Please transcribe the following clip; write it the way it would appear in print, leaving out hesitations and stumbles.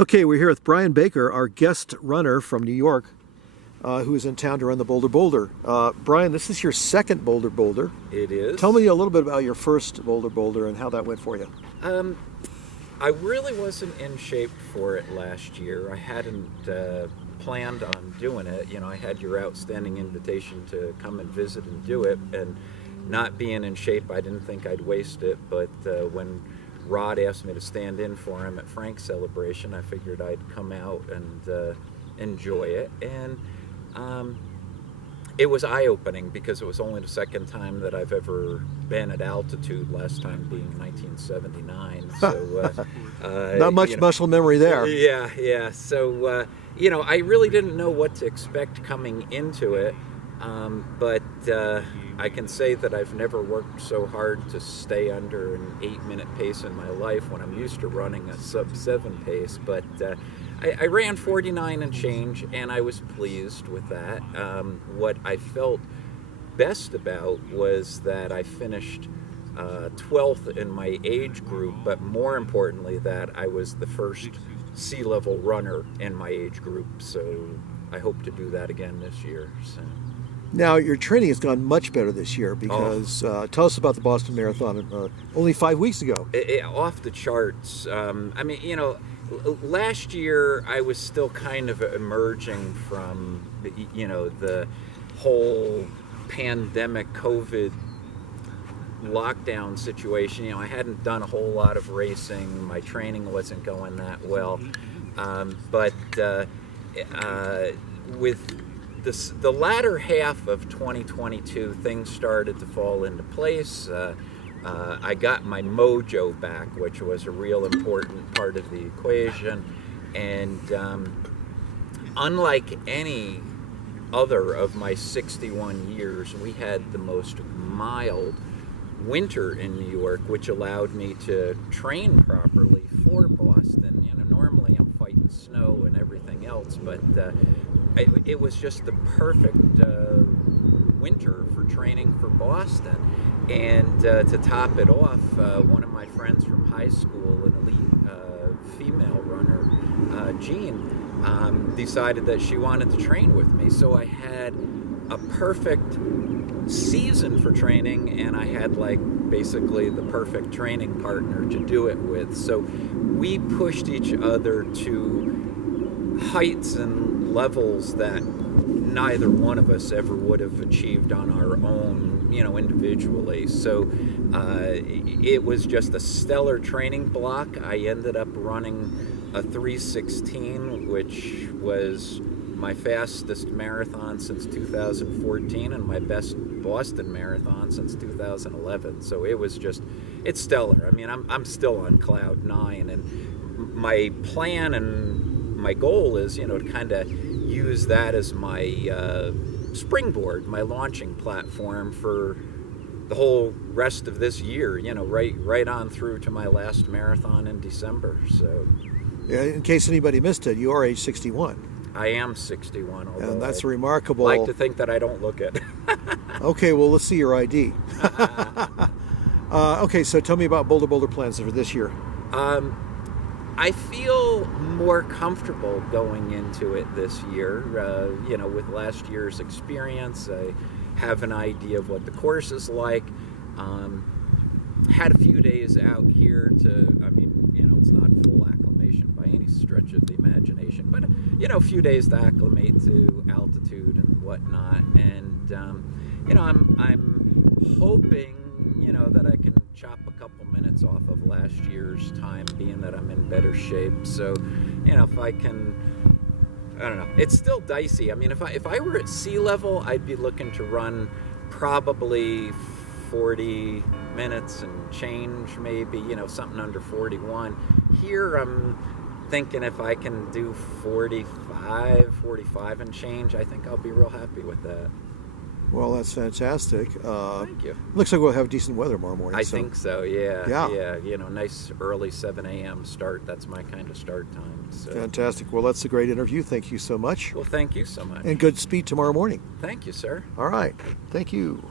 Okay, we're here with Brian Baker, our guest runner from New York, who is in town to run the Bolder Boulder. Brian, this is your second Bolder Boulder. It is. Tell me a little bit about your first Bolder Boulder and how that went for you. I really wasn't in shape for it last year. I hadn't planned on doing it. You know, I had your outstanding invitation to come and visit and do it, and not being in shape, I didn't think I'd waste it, but when Rod asked me to stand in for him at Frank's celebration, I figured I'd come out and enjoy it. And it was eye-opening because it was only the second time that I've ever been at altitude, last time being 1979. So not much muscle memory there. Yeah. So, you know, I really didn't know what to expect coming into it. But I can say that I've never worked so hard to stay under an 8-minute pace in my life when I'm used to running a sub-7 pace. But I ran 49 and change, and I was pleased with that. What I felt best about was that I finished 12th in my age group, but more importantly that I was the first sea-level runner in my age group. So I hope to do that again this year. So. Now, your training has gone much better this year because tell us about the Boston Marathon only 5 weeks ago. Off the charts. I mean, you know, last year I was still kind of emerging from, you know, the whole pandemic COVID lockdown situation. You know, I hadn't done a whole lot of racing. My training wasn't going that well. But with the latter half of 2022, things started to fall into place. I got my mojo back, which was a real important part of the equation. And unlike any other of my 61 years, we had the most mild winter in New York, which allowed me to train properly for Boston. You know, normally I'm fighting snow and everything else, but it was just the perfect winter for training for Boston. And to top it off, one of my friends from high school, an elite female runner, Jean, decided that she wanted to train with me. So I had a perfect season for training, and I had like basically the perfect training partner to do it with. So we pushed each other to heights and levels that neither one of us ever would have achieved on our own, you know, individually. So it was just a stellar training block. I ended up running a 3:16, which was my fastest marathon since 2014 and my best Boston marathon since 2011. So it was just, it's stellar. I mean, I'm still on cloud 9, and my plan and my goal is, you know, to kind of use that as my springboard, my launching platform for the whole rest of this year, you know, right on through to my last marathon in December. So, yeah, in case anybody missed it, you are age 61. I am 61, although and that's remarkable. I like to think that I don't look it. Okay, well, let's see your ID. Okay, so tell me about Boulder plans for this year. I feel more comfortable going into it this year. You know, with last year's experience, I have an idea of what the course is like. Had a few days out here to, I mean, you know, it's not full acclimation by any stretch of the imagination, but, you know, a few days to acclimate to altitude and whatnot. And, you know, I'm hoping, you know, that I can chop a couple minutes off of last year's time, being that I'm in better shape. So, you know, if I can, I don't know, it's still dicey. I mean, if I were at sea level, I'd be looking to run probably 40 minutes and change, maybe, you know, something under 41. Here I'm thinking if I can do 45 and change, I think I'll be real happy with that. Well, that's fantastic. Thank you. Looks like we'll have decent weather tomorrow morning. I think so, yeah. Yeah. You know, nice early 7 a.m. start. That's my kind of start time. So. Fantastic. Well, that's a great interview. Thank you so much. Well, thank you so much. And good speed tomorrow morning. Thank you, sir. All right. Thank you.